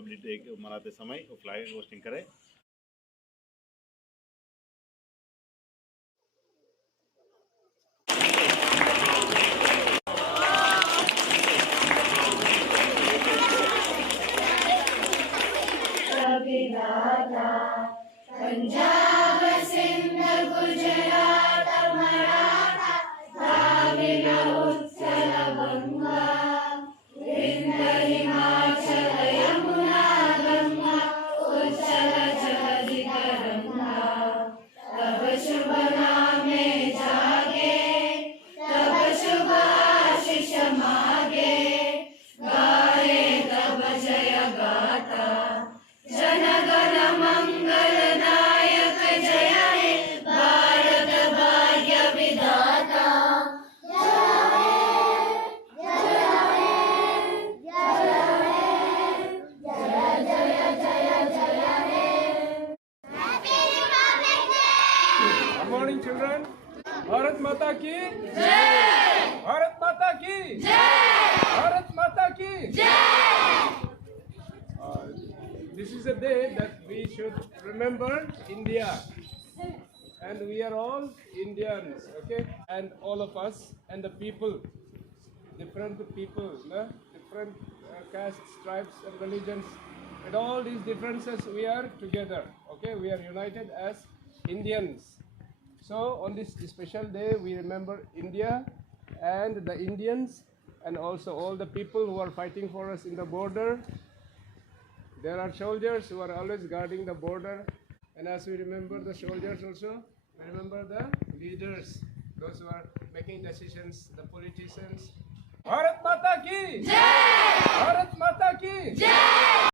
Republic day मनाते समय वो फ्लैग होस्टिंग करें। पंजाब सिंध गुजरात मराठा द्राविड उत्कल गंगा विंध्य हिमाचल यमुना गंगा उच्चल जगति तरंगा तब शुभ नामे जागे तब शुभ आशीष मागे गाए तब जय गाथा जनगण मंगलदायक जय हे भारत भाग्य विधाता Good morning, children. Bharat Mata ki Jai. Bharat Mata ki Jai. Bharat Mata ki Jai. This is a day that we should remember India, and we are all Indians, okay? And all of us and the people, different people, no? Different castes, tribes, and religions. With all these differences, we are together, okay? We are united as Indians. So on this special day, we remember India and the Indians, and also all the people who are fighting for us in the border. There are soldiers who are always guarding the border, and as we remember the soldiers also, we remember the leaders, those who are making decisions, the politicians. Bharat Mata ki Jai! Bharat Mata ki Jai!